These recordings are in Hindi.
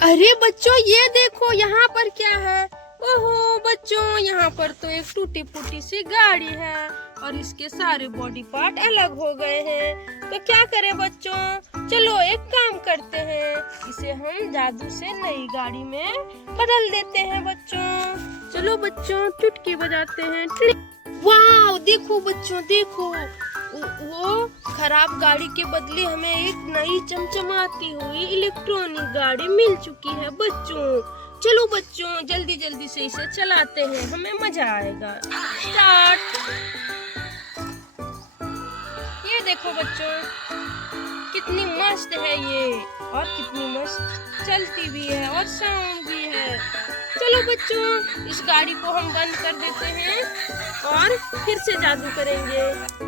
अरे बच्चों ये देखो यहाँ पर क्या है। ओहो बच्चों, यहाँ पर तो एक टूटी फूटी सी गाड़ी है और इसके सारे बॉडी पार्ट अलग हो गए हैं। तो क्या करें बच्चों, चलो एक काम करते हैं, इसे हम जादू से नई गाड़ी में बदल देते हैं बच्चों। चलो बच्चों चुटकी बजाते हैं। वाह देखो बच्चों, देखो वो खराब गाड़ी के बदले हमें एक नई चमचमाती हुई इलेक्ट्रॉनिक गाड़ी मिल चुकी है बच्चों। चलो बच्चों जल्दी जल्दी से इसे चलाते हैं, हमें मजा आएगा। स्टार्ट। ये देखो बच्चों कितनी मस्त है ये, और कितनी मस्त चलती भी है और साउंड भी है। चलो बच्चों इस गाड़ी को हम बंद कर देते हैं और फिर से जादू करेंगे।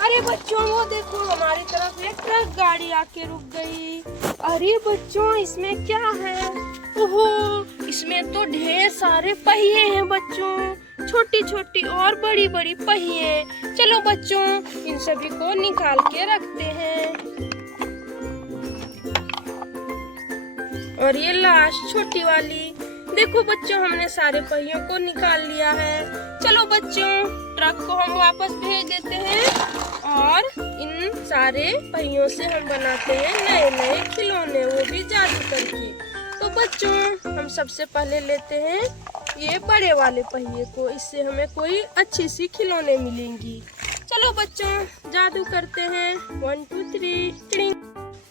अरे बच्चों वो देखो हमारी तरफ एक ट्रक गाड़ी आके रुक गई। अरे बच्चों इसमें क्या है? ओहो इसमें तो ढेर सारे पहिए हैं बच्चों, छोटी छोटी और बड़ी बड़ी पहिए। चलो बच्चों इन सभी को निकाल के रखते हैं। और ये लास्ट छोटी वाली, देखो बच्चों हमने सारे पहियों को निकाल लिया है। चलो बच्चों ट्रक को हम वापस भेज देते हैं और इन सारे पहियों से हम बनाते हैं नए नए खिलौने, वो भी जादू करके। तो बच्चों हम सबसे पहले लेते हैं ये बड़े वाले पहिए को, इससे हमें कोई अच्छी सी खिलौने मिलेंगी। चलो बच्चों जादू करते हैं। 1 2 3।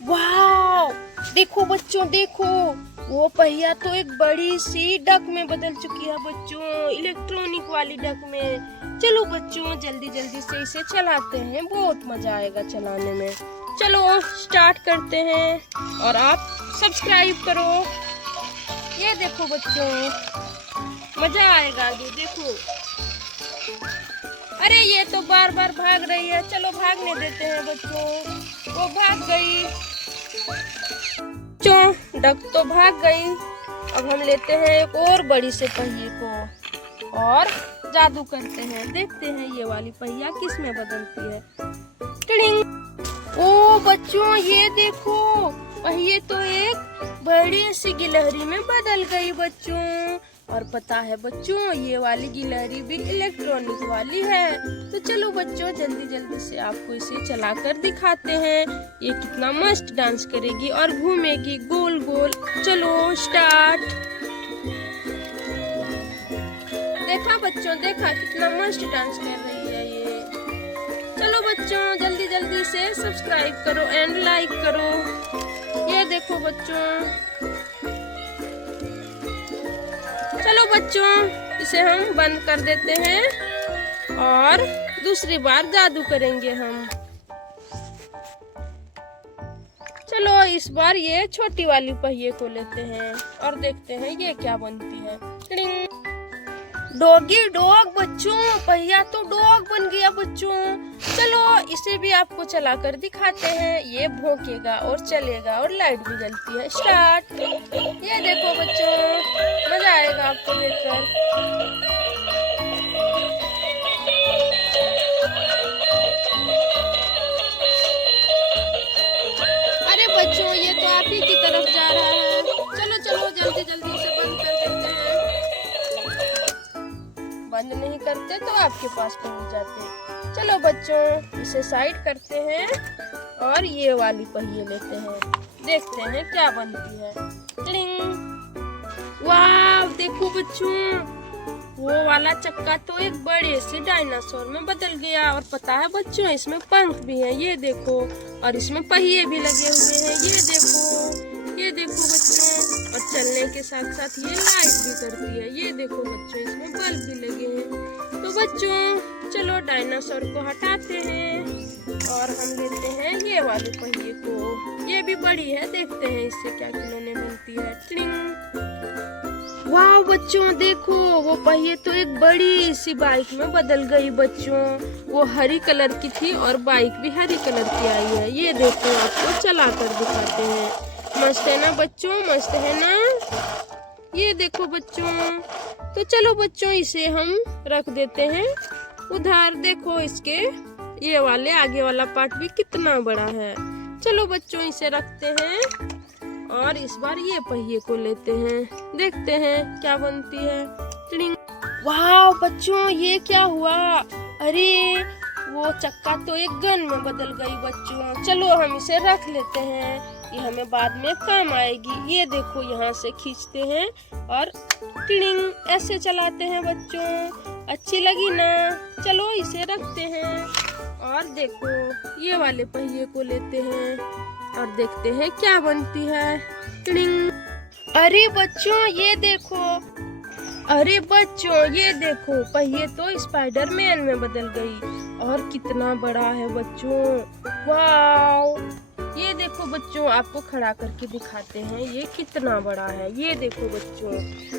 वाह देखो बच्चों, देखो वो पहिया तो एक बड़ी सी डक में बदल चुकी है बच्चों, इलेक्ट्रॉनिक वाली डक में। चलो बच्चों जल्दी जल्दी से इसे चलाते हैं, बहुत मजा आएगा चलाने में। चलो स्टार्ट करते हैं और आप सब्सक्राइब करो। ये देखो बच्चों मजा आएगा आगे, देखो। अरे ये तो बार बार भाग रही है, चलो भागने देते हैं बच्चों। वो भाग गई बच्चों, डक तो भाग गई। अब हम लेते हैं एक और बड़ी से पहिए को और जादू करते हैं, देखते हैं ये वाली पहिया किस में बदलती है। टिडिंग। ओ बच्चों ये देखो पहिए तो एक बड़ी सी गिलहरी में बदल गई बच्चों। और पता है बच्चों ये वाली गिलहरी भी इलेक्ट्रॉनिक वाली है। तो चलो बच्चों जल्दी जल्दी से आपको इसे चलाकर दिखाते हैं, ये कितना मस्त डांस करेगी और घूमेगी गोल गोल। चलो स्टार्ट। देखा बच्चों, देखा कितना मस्त डांस कर रही है ये। चलो बच्चों जल्दी जल्दी से सब्सक्राइब करो एंड लाइक करो। ये देखो बच्चों। चलो बच्चों इसे हम बंद कर देते हैं और दूसरी बार जादू करेंगे हम। चलो इस बार ये छोटी वाली पहिए को लेते हैं और देखते हैं ये क्या बनती है। डॉगी डॉग बच्चों, पहिया तो डॉग बन गया बच्चों। चलो इसे भी आपको चलाकर दिखाते हैं, ये भौंकेगा और चलेगा और लाइट भी जलती है। स्टार्ट। ये देखो बच्चों मजा आएगा आपको देखकर। अरे बच्चों ये तो आप ही की तरफ जा रहा है, चलो चलो जल्दी जल्दी इसे बंद कर देते हैं। बंद नहीं करते तो आपके पास पहुंच जाते। चलो बच्चों इसे साइड करते हैं और ये वाली पहिए लेते हैं, देखते हैं क्या बनती है। टिंग। वाह देखो बच्चों वो वाला चक्का तो एक बड़े से डायनासोर में बदल गया। और पता है बच्चों इसमें पंख भी है, ये देखो। और इसमें पहिए भी लगे हुए हैं, ये देखो। ये देखो बच्चों, और चलने के साथ साथ ये लाइट भी करती है। ये देखो बच्चों इसमें बल्ब भी लगे हैं। तो बच्चों चलो डायनासोर को हटाते हैं और हम लेते हैं ये वाले पहिए को, ये भी बड़ी है, देखते हैं इससे क्या खिलौने मिलती है। वाह बच्चों देखो वो पहिए तो एक बड़ी सी बाइक में बदल गई बच्चों। वो हरी कलर की थी और बाइक भी हरी कलर की आई है। ये देखो आपको चला कर दिखाते हैं। मस्त है ना बच्चों, मस्त है ना। ये देखो बच्चों। तो चलो बच्चों इसे हम रख देते हैं उधर। देखो इसके ये वाले आगे वाला पार्ट भी कितना बड़ा है। चलो बच्चों इसे रखते हैं और इस बार ये पहिए को लेते हैं, देखते हैं क्या बनती है। टिडिंग। वाह बच्चों, ये क्या हुआ? अरे वो चक्का तो एक गन में बदल गई बच्चों। चलो हम इसे रख लेते हैं, ये हमें बाद में काम आएगी। ये देखो, यहाँ से खींचते हैं और टिडिंग ऐसे चलाते हैं बच्चों। अच्छी लगी ना? चलो इसे रखते हैं और देखो ये वाले पहिए को लेते हैं और देखते हैं क्या बनती है। टिडिंग। अरे बच्चों ये देखो, अरे बच्चों ये देखो, पहिए तो स्पाइडरमैन में बदल गई और कितना बड़ा है बच्चों। वाव! ये देखो बच्चों, आपको खड़ा करके दिखाते हैं ये कितना बड़ा है। ये देखो बच्चों,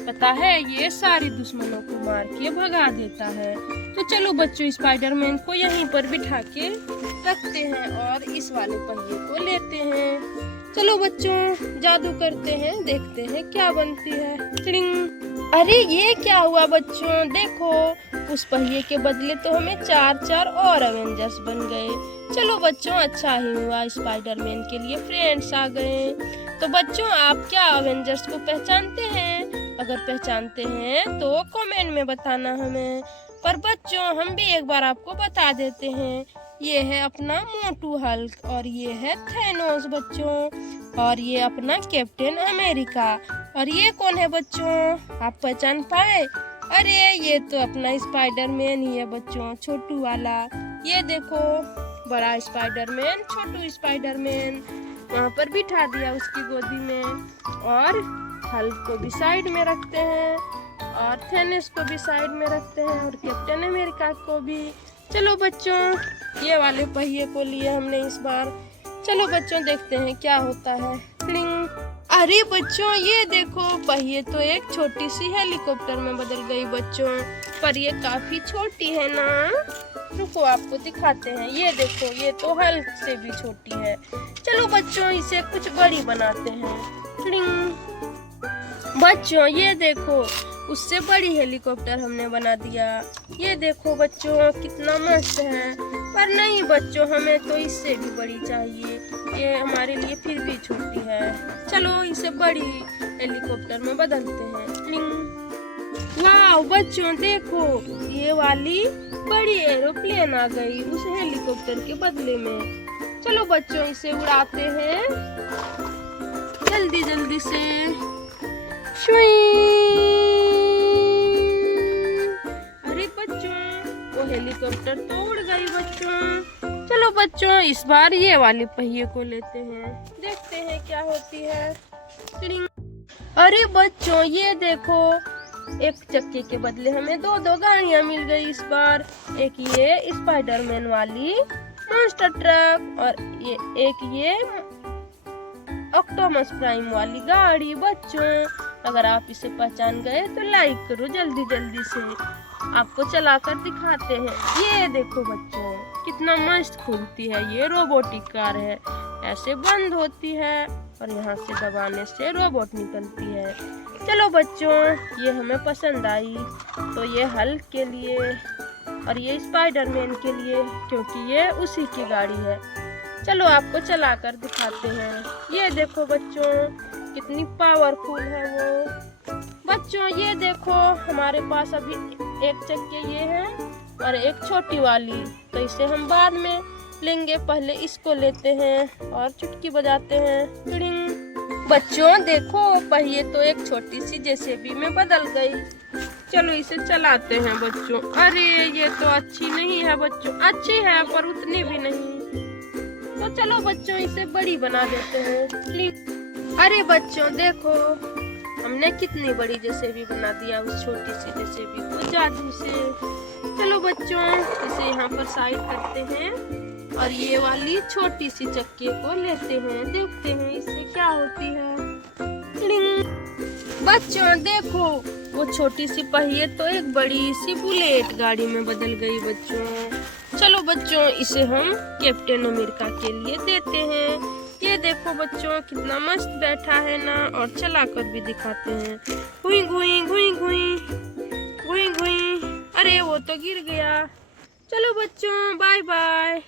पता है ये सारी दुश्मनों को मार के भगा देता है। तो चलो बच्चों, स्पाइडरमैन को यहीं पर बिठा के रखते हैं और इस वाले पहिए को लेते हैं। चलो बच्चों जादू करते हैं, देखते हैं क्या बनती है। टिडिंग। अरे ये क्या हुआ बच्चों? देखो, उस पहिए के बदले तो हमें 4 और अवेंजर्स बन गए। चलो बच्चों, अच्छा ही हुआ, स्पाइडरमैन के लिए फ्रेंड्स आ गए। तो बच्चों, आप क्या अवेंजर्स को पहचानते हैं? अगर पहचानते हैं तो कमेंट में बताना हमें। पर बच्चों हम भी एक बार आपको बता देते हैं, ये है अपना मोटू हल्क और ये है थैनोस बच्चों, और ये अपना कैप्टन अमेरिका। और ये कौन है बच्चों, आप पहचान पाए? अरे ये तो अपना स्पाइडरमैन ही है बच्चों, छोटू वाला। ये देखो, बड़ा स्पाइडरमैन, छोटू स्पाइडरमैन। वहाँ पर बिठा दिया उसकी गोदी में और हल्क को भी साइड में रखते हैं और थैनोस को भी साइड में रखते हैं और कैप्टन अमेरिका को भी। चलो बच्चों, ये वाले पहिए को लिए हमने इस बार। चलो बच्चों देखते हैं क्या होता है। टिडिंग। अरे बच्चों ये देखो, पहिए तो एक छोटी सी हेलीकॉप्टर में बदल गई बच्चों, पर ये काफी छोटी है ना। रुको आपको दिखाते हैं। ये देखो, ये तो हल्क से भी छोटी है। चलो बच्चों इसे कुछ बड़ी बनाते हैं। टिडिंग। बच्चों ये देखो, उससे बड़ी हेलीकॉप्टर हमने बना दिया। ये देखो बच्चों कितना मस्त है। पर नहीं बच्चों, हमें तो इससे भी बड़ी चाहिए, ये हमारे लिए फिर भी छोटी है। चलो इसे बड़ी हेलीकॉप्टर में बदलते हैं। वाह बच्चों देखो, ये वाली बड़ी एरोप्लेन आ गई उस हेलीकॉप्टर के बदले में। चलो बच्चों इसे उड़ाते हैं जल्दी जल्दी से। अरे बच्चों, वो हेलीकॉप्टर तो उड़ गई बच्चों। चलो बच्चों इस बार ये वाले पहिए को लेते हैं, देखते हैं क्या होती है। अरे बच्चों ये देखो, एक चक्के के बदले हमें दो गाड़ियां मिल गई इस बार। एक ये स्पाइडरमैन वाली मॉन्स्टर ट्रक और एक ये ऑक्टोपस प्राइम वाली गाड़ी। बच्चों अगर आप इसे पहचान गए तो लाइक करो जल्दी जल्दी से, आपको चलाकर दिखाते हैं। ये देखो बच्चों कितना मस्त खुलती है, ये रोबोटिक कार है, ऐसे बंद होती है और यहाँ से दबाने से रोबोट निकलती है। चलो बच्चों ये हमें पसंद आई, तो ये हल्क के लिए और ये स्पाइडरमैन के लिए, क्योंकि ये उसी की गाड़ी है। चलो आपको चलाकर दिखाते हैं। ये देखो बच्चों कितनी पावरफुल है वो। बच्चों ये देखो, हमारे पास अभी एक चक्के ये है और एक छोटी वाली, तो इसे हम बाद में लेंगे, पहले इसको लेते हैं और चुटकी बजाते हैं। बच्चों देखो, पहिए तो एक छोटी सी जेसीबी में बदल गई। चलो इसे चलाते हैं बच्चों। अरे ये तो अच्छी नहीं है बच्चों, अच्छी है पर उतनी भी नहीं। तो चलो बच्चों इसे बड़ी बना देते हैं। अरे बच्चों देखो, हमने कितनी बड़ी जेसीबी बना दिया उस छोटी सी जेसीबी को जादू से। चलो बच्चों इसे यहाँ पर साइड करते हैं और ये वाली छोटी सी चक्के को लेते हैं, देखते हैं इससे क्या होती है। बच्चों देखो, वो छोटी सी पहिए तो एक बड़ी सी बुलेट गाड़ी में बदल गई बच्चों। चलो बच्चों इसे हम कैप्टन अमेरिका के लिए देते हैं। ये देखो बच्चों कितना मस्त बैठा है ना, और चला कर भी दिखाते हैं। घुई घुई घुई घुई घुई घुई। अरे वो तो गिर गया। चलो बच्चों बाय बाय।